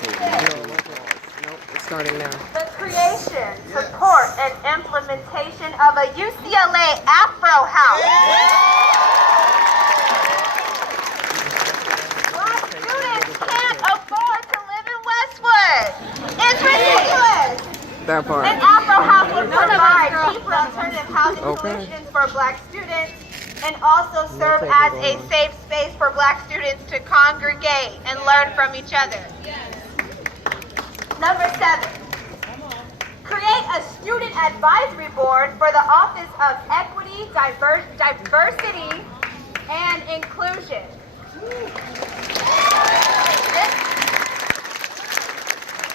Nope, it's starting now. The creation, support, and implementation of a UCLA Afro House. Black students can't afford to live in Westwood. It's ridiculous. That part. An Afro House would provide cheaper alternative housing solutions for Black students and also serve as a safe space for Black students to congregate and learn from each other. Number 7, create a student advisory board for the Office of Equity, Diversity, and Inclusion.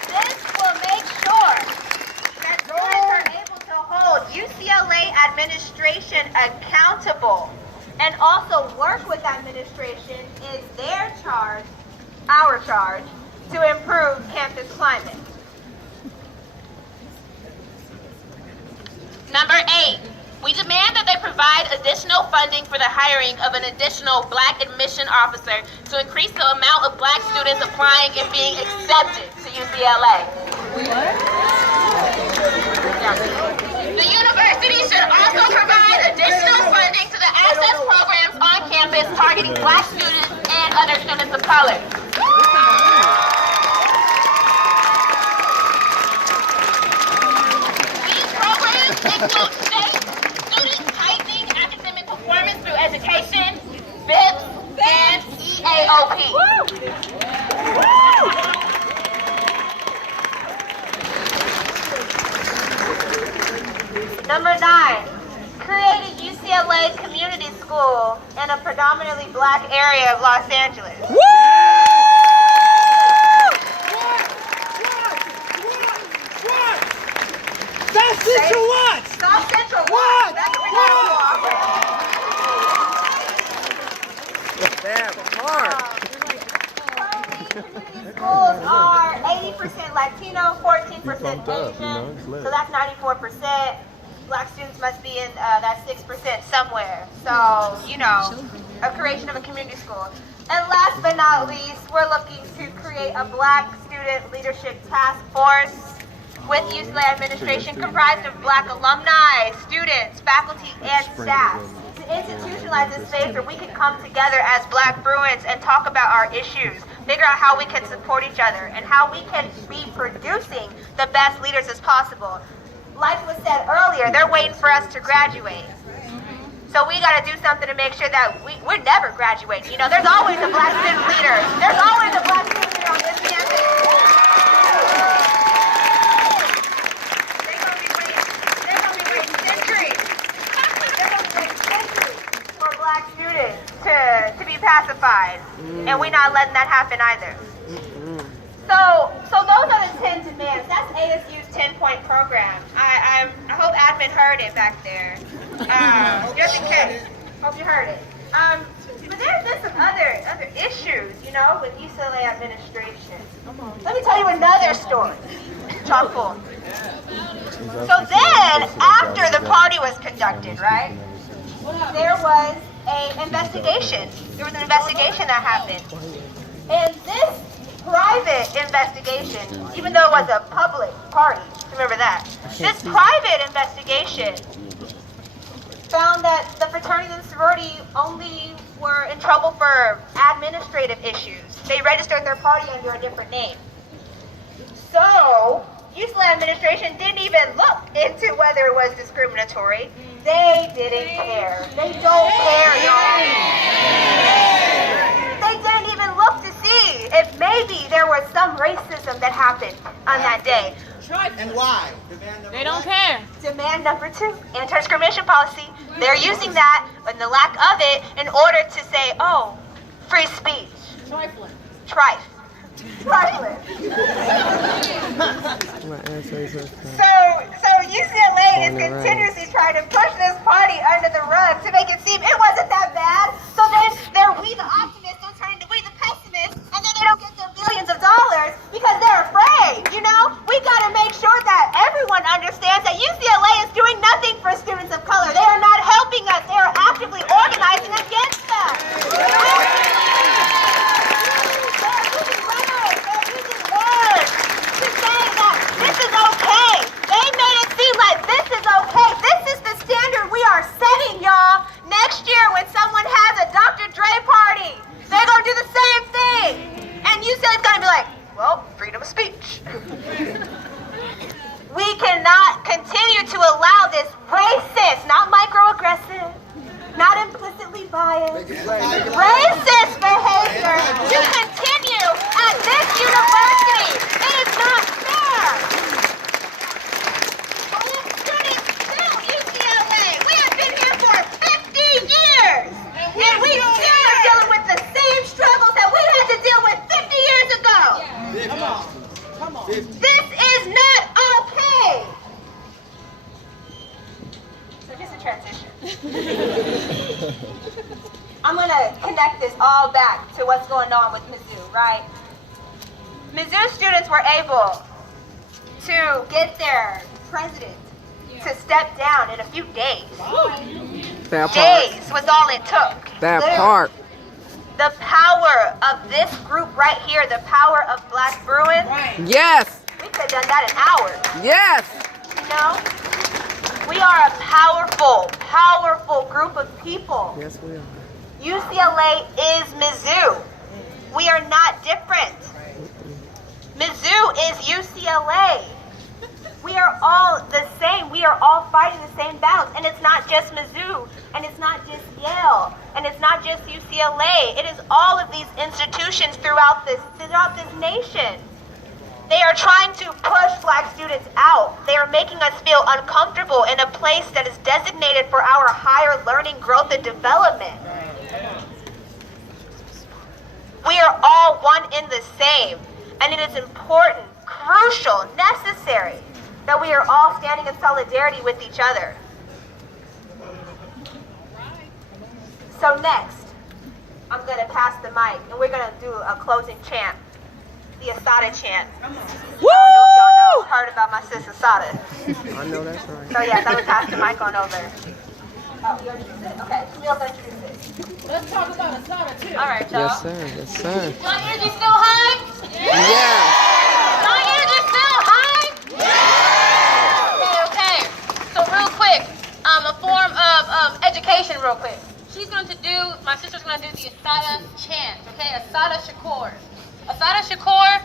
This will make sure that students are able to hold UCLA administration accountable and also work with administration in their charge, our charge, to improve campus climate. Number 8, we demand that they provide additional funding for the hiring of an additional Black admission officer to increase the amount of Black students applying and being accepted to UCLA. The university should also provide additional funding to the access programs on campus targeting Black students and other students of color. Include state, student tightening academic performance through education, BIPs, and EAOP. Number 9, create a UCLA community school in a predominantly Black area of Los Angeles. South Central what? South Central what? That's what we're That part. Community schools are 80% Latino, 14% Asian, so that's 94%. Black students must be in that 6% somewhere. So, you know, a creation of a community school. And last but not least, we're looking to create a Black student leadership task force with UCLA administration comprised of Black alumni, students, faculty, and staff to institutionalize a space where we can come together as Black Bruins and talk about our issues, figure out how we can support each other, and how we can be producing the best leaders as possible. Like was said earlier, they're waiting for us to graduate. So we got to do something to make sure that we're never graduating. You know, there's always a Black student leader. There's always a Black student leader on this campus. To be pacified, and we're not letting that happen either. So those are the 10 demands. That's ASU's 10-point program. I hope admin heard it back there. Just in case. Hope you heard it. But there's been some other issues, you know, with UCLA administration. Let me tell you another story. Chock full. So then, after the party was conducted, right, there was an investigation. There was an investigation that happened. And this private investigation, even though it was a public party, remember that, this private investigation found that the fraternity and sorority only were in trouble for administrative issues. They registered their party under a different name. So, UCLA administration didn't even look into whether it was discriminatory. They didn't care. They don't care, y'all. They didn't even look to see if maybe there was some racism that happened on that day. And why? They don't care. Demand number 2, anti-discrimination policy. They're using that and the lack of it in order to say, oh, free speech. Trifling. Trifling. So UCLA is continuously trying to push this party under the rug to make it seem it wasn't that bad. So then we the optimists don't turn into we the pessimists, and then they don't get their billions of dollars because they're afraid. You know, we got to make sure that everyone understands that UCLA is doing nothing for students of color. They are not helping us. They are actively organizing against us. They're using rhetoric. They're using words. We cannot continue to allow this racist, not microaggressive, not implicitly biased, racist behavior to continue at this university. It is not fair. Students built UCLA. We have been here for 50 years. And we still are dealing with the same struggles that we had to deal with 50 years ago. Come on. This is not okay. So just a transition. I'm going to connect this all back to what's going on with Mizzou, right? Mizzou students were able to get their president to step down in a few days. That part. Days was all it took. That Literally. part. The power of this group right here, the power of Black Bruins, Yes. we could have done that in hours. Yes. You know? We are a powerful, powerful group of people. Yes, we are. UCLA is Mizzou. We are not different. Mizzou is UCLA. We are all the same. We are all fighting the same battles. And it's not just Mizzou. And it's not just Yale. And it's not just UCLA. It is all of these institutions throughout this nation. They are trying to push Black students out. They are making us feel uncomfortable in a place that is designated for our higher learning, growth, and development. We are all one in the same. And it is important, crucial, necessary that we are all standing in solidarity with each other. So next, I'm going to pass the mic, and we're going to do a closing chant, the Asada chant. Woo! I don't know if y'all heard about my sis Asada. I know that's right. So yes, I'm going to pass the mic on over. Oh, you introduced it? Okay, Camille's going to introduce it. Let's talk about Asada too. All right, y'all. Yes, sir. Yes, sir. My energy still high? Yeah. My energy still high? Okay. So real quick, a form of education real quick. My sister's going to do the Asada chant, okay? Asada Shakur. Asada Shakur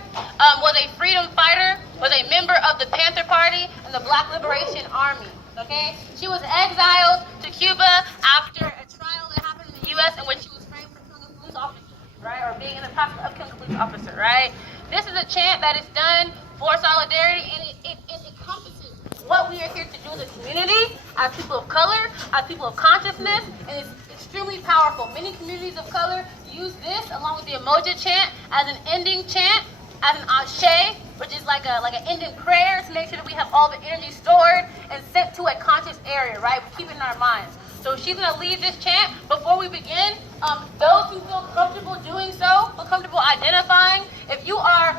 was a freedom fighter, was a member of the Panther Party and the Black Liberation Army, okay? She was exiled to Cuba after a trial that happened in the U.S. in which she was framed for killing a police officer, right? Or being in the process of killing a police officer, right? This is a chant that is done for solidarity, and it encompasses what we are here to do as a community, as people of color, as people of consciousness, and it's extremely powerful. Many communities of color use this along with the emoji chant as an ending chant, as an ashe, which is like an ending prayer to make sure that we have all the energy stored and sent to a conscious area, right? We keep it in our minds. So she's going to lead this chant. Before we begin, those who feel comfortable doing so, feel comfortable identifying, if you are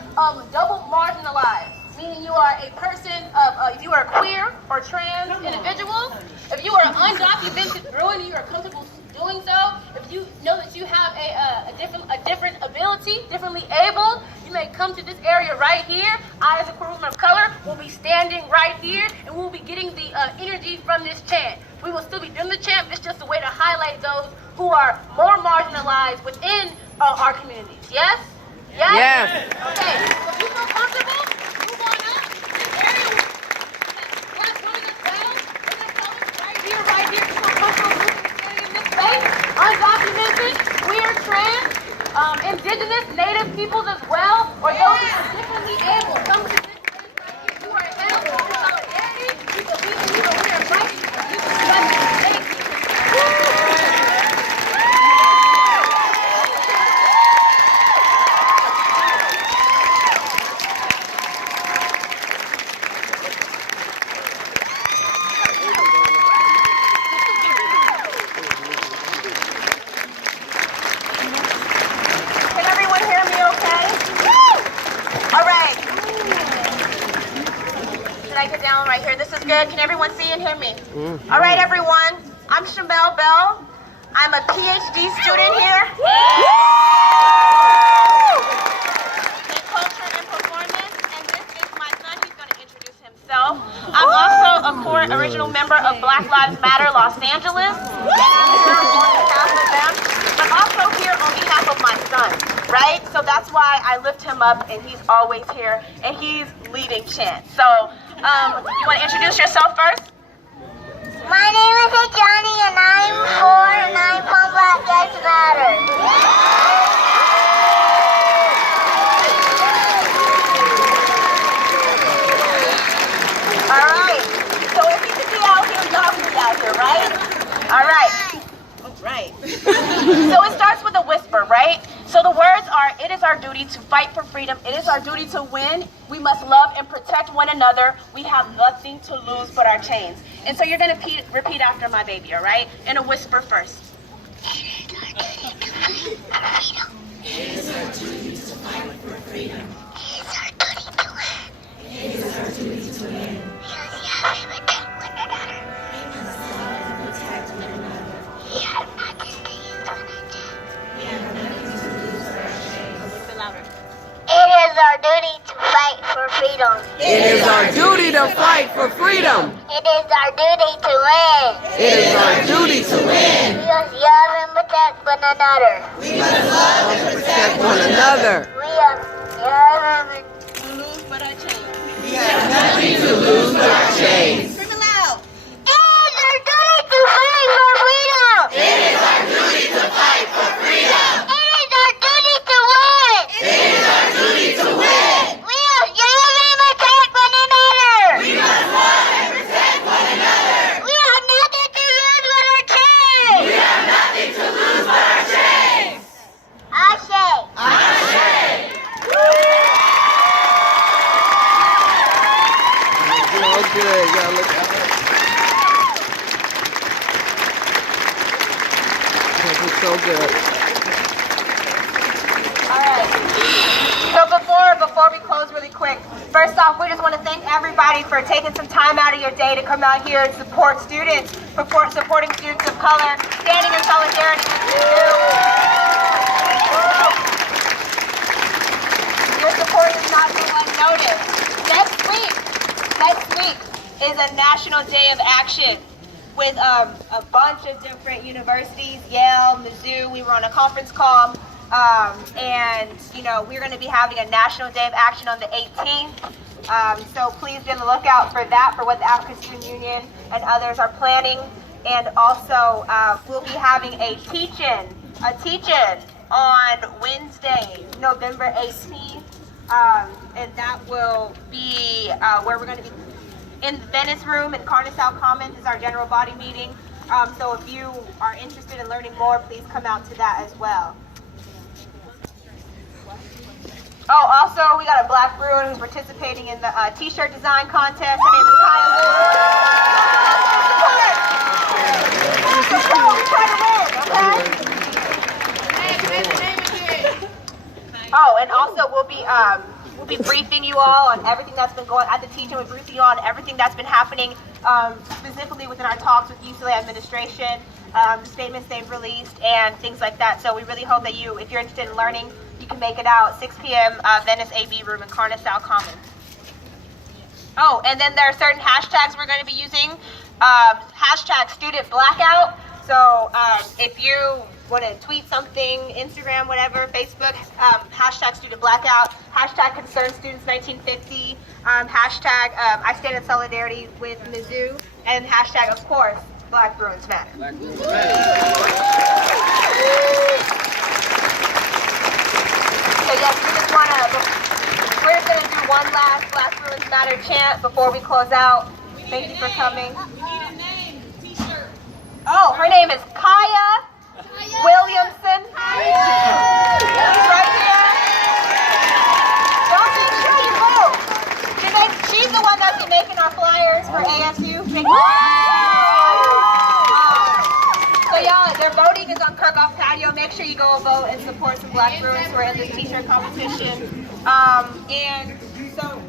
double marginalized, meaning you are a person of, if you are queer or trans individual, if you are an undocumented Bruin and you are comfortable doing so, if you know that you have a different ability, differently able, you may come to this area right here. I, as a queer woman of color, will be standing right here, and we'll be getting the energy from this chant. We will still be doing the chant, but it's just a way to highlight those who are more marginalized within our communities. Yes? Yes? Yes. Okay, so if you feel comfortable, move on up. This area, Black women as well, women of color, right here. If you feel comfortable moving in this space, undocumented, queer, trans, indigenous, native peoples as well, or those who are differently able, come to this space right here. You are held in solidarity. We believe in you, and we are fighting for you. Thank you. Can everyone hear me okay? All right. Should I get down right here? This is good. Can everyone see and hear me? All right, everyone. I'm Shamel Bell. I'm a PhD student here in culture and performance, and this is my son. He's going to introduce himself. I'm also a core original member of Black Lives Matter Los Angeles, and I'm here on behalf of them, but also here on behalf of my son. right? So that's why I lift him up, and he's always here, and he's leading chant. So, you want to introduce yourself first? My name is Johnny, and I'm 4, and I'm from Black Lives Matter. All right. So if you can be out here, y'all can be out here, right? All right. Right. So it starts with a whisper, right? So the words are, it is our duty to fight for freedom. It is our duty to win. We must love and protect one another. We have nothing to lose but our chains. And so you're going to repeat after my baby, all right? In a whisper first. It is our duty to fight for freedom. It is our duty to win. It is our duty to win. We have nothing to use one another. We have nothing to lose but our chains. A little bit louder. It is our duty to fight for freedom. It is our duty to fight for freedom. It is our duty to win. It is our duty to win. We must love and protect one another. We must love and protect one another. We have nothing To lose but our chains. We have nothing to lose but our chains. Scream it loud. It is our duty to fight for freedom. It is our duty to fight for freedom. It is our duty to win. It is our duty to win. We must love and protect one another. We must love and protect one another. We have nothing to lose but our chains. We have nothing to lose but our chains. Ashe. Ashe. So good, y'all. Look at that. That was so good. All right. So before we close really quick, first off, we just want to thank everybody for taking some time out of your day to come out here and support students, supporting students of color, standing in solidarity with you. Your support does not go unnoticed. Next week is a National Day of Action with a bunch of different universities, Yale, Mizzou. We were on a conference call, and we're going to be having a National Day of Action on the 18th. So please be on the lookout for that, for what the African Student Union and others are planning. And also, we'll be having a teach-in on Wednesday, November 18th, and that will be where we're going to be in the Venice Room in Carnesal Commons is our general body meeting. So if you are interested in learning more, please come out to that as well. Oh, also, we got a Black Bruin who's participating in the t-shirt design contest. Her name is Kaya Lou. Oh, and also we'll be briefing you all on everything that's been going at the teaching. We'll be briefing you all on everything that's been happening, specifically within our talks with UCLA administration, the statements they've released, and things like that. So we really hope that if you're interested in learning, you can make it out 6 p.m. Venice AB Room in Carnesal Commons. Oh, and then there are certain hashtags we're going to be using. Hashtag Student Blackout. So if you want to tweet something, Instagram, whatever, Facebook, hashtag Student Blackout, hashtag Concerned Students 1950, hashtag I Stand in Solidarity with Mizzou, and hashtag, of course, Black Bruins Matter. Black Bruins Matter. So yes, we're just going to do one last Black Bruins Matter chant before we close out. Thank you for coming. We need a name, t-shirt. Oh, her name is Kaya Williamson. She's right here. Don't think she's move. She's the one that's been making our flyers for ASU. So y'all, their voting is on Kirkhoff Patio. Make sure you go vote and support some Black Bruins who are in this t-shirt competition. And so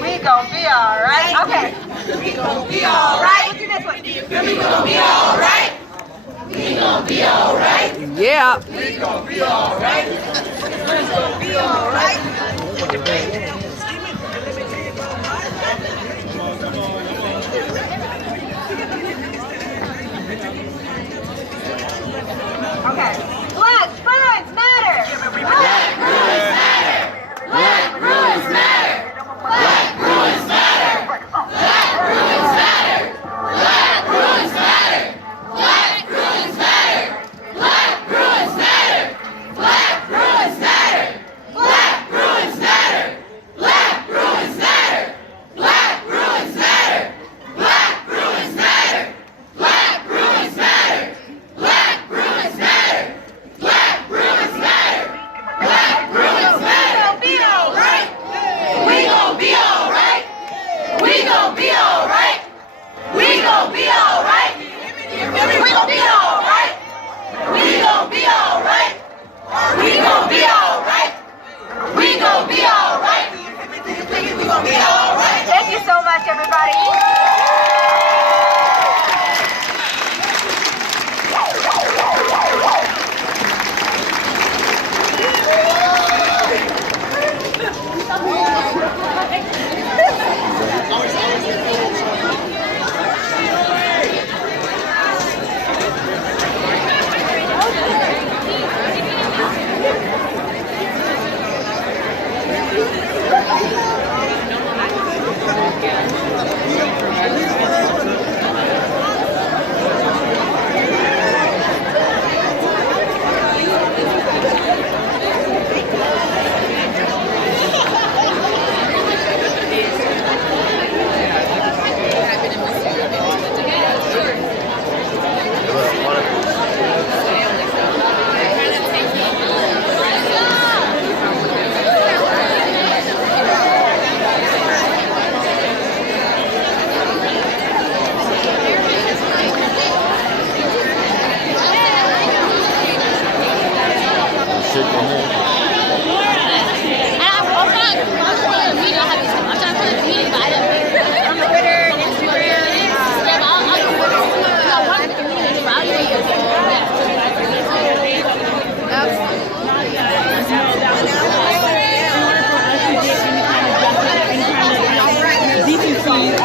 we gon' be alright. Okay. We gon' be alright. Let's do this one. We gon' be alright. We gon' be alright. Yeah. We gon' be alright. We gon' be alright. Okay. Black Bruins Matter. gonna be all right. Thank you so much, everybody.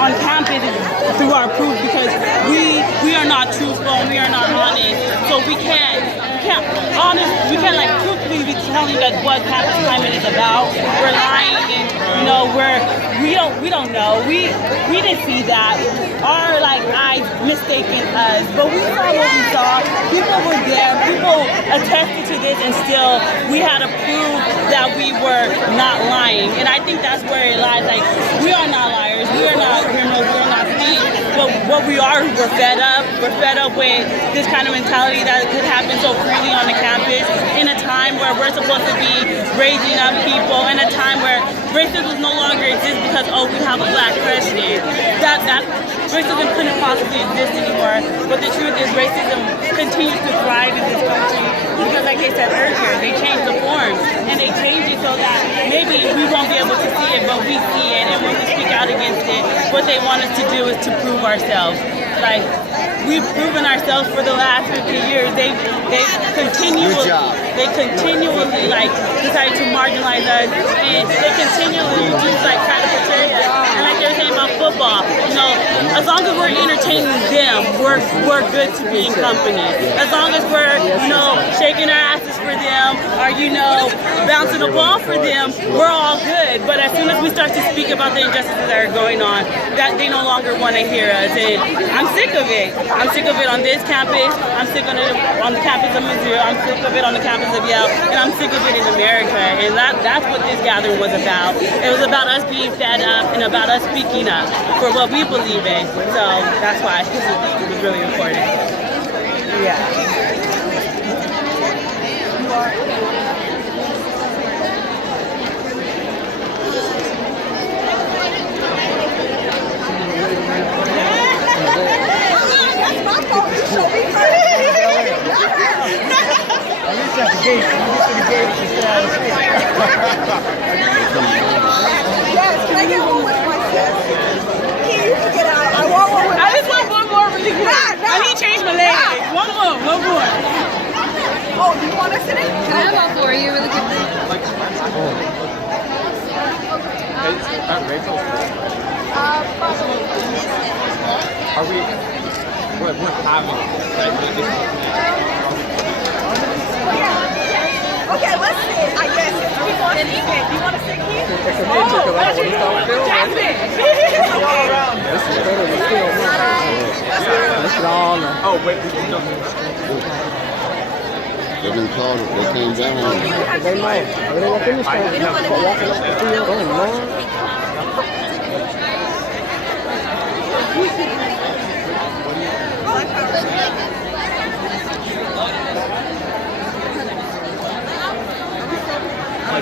On campus through our proof because we are not truthful and we are not honest, so we can't like truthfully be telling us what campus climate is about. We're lying and we don't know. We didn't see that. Our eyes mistaken us, but we saw what we saw. People were there. People attested to this, and still we had to prove that we were not lying. And I think that's where it lies. Like, we are not liars. We are not criminals. We are not thieves. But what we are, we're fed up. We're fed up with this kind of mentality that could happen so freely on the campus in a time where we're supposed to be raising up people, in a time where racism no longer exists because, we have a black president. That racism couldn't possibly exist anymore. But the truth is racism continues to thrive in this country because, like I said earlier, they changed the forms and they changed it so that maybe we won't be able to see it, but we see it, and when we speak out against it, what they want us to do is to prove ourselves. Like, we've proven ourselves for the last 50 years. They continually decide to marginalize us, and they continually try to portray us. And like they're saying about football, as long as we're entertaining them, we're good to be in company. As long as we're shaking our asses for them, or bouncing the ball for them, we're all good. But as soon as we start to speak about the injustices that are going on, that they no longer want to hear us. And I'm sick of it. I'm sick of it on this campus. I'm sick of it on the campus of Mizzou. I'm sick of it on the campus of Yale. And I'm sick of it in America. And that's what this gathering was about. It was about us being fed up and about us speaking up for what we believe in. So that's why this is really important. Yeah. Yes, can I get one with my sis? You can get out. I want one with I just want one more really quick. I need to change my leg. One more. Oh, do you want to sit in? Can I have all four of you really quickly? Are we? We're having Okay, let's sit. I guess if we want to sit. Do you want to sit here? Oh, wait. They've been called. They came down. They might. They don't want to finish walking up the field. Oh, Lord. I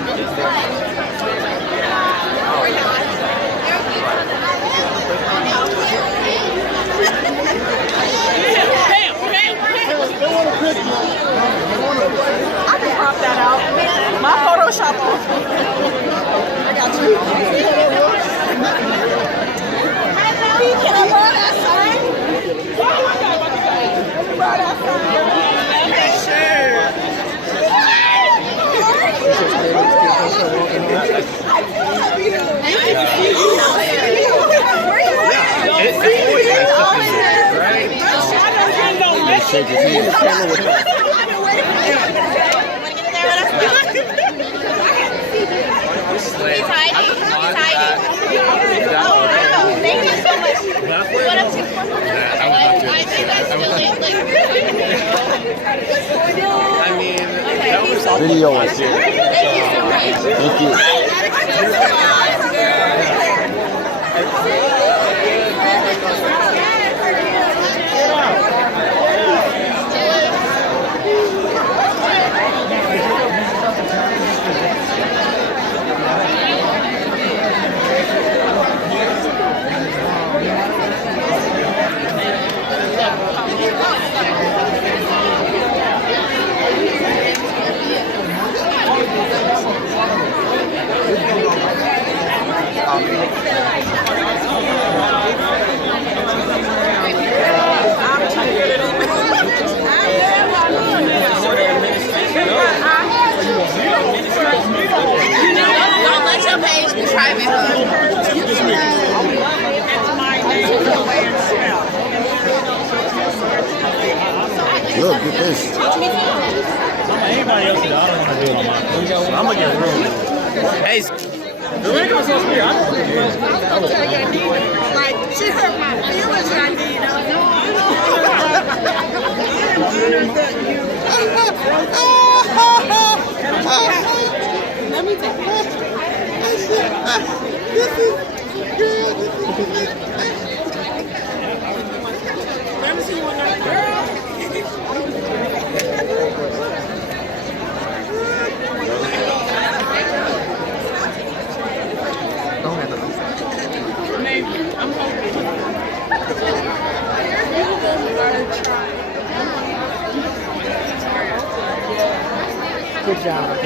can crop that out. My Photoshop off. I got you. Shake his hand. He's hiding. He's hiding. Thank you so much. What up to? I think that's still I mean, that was all Video. Thank you so much. Thank you. Don't let your page be private. Look, get this. anybody else did. I don't want to do it on mine. I'm going to get room. Hey, the way it was supposed to be, Like, she hurt my feelings, I need Let me take it. This is good. Let me see one night, girl. I'm hoping. Good job.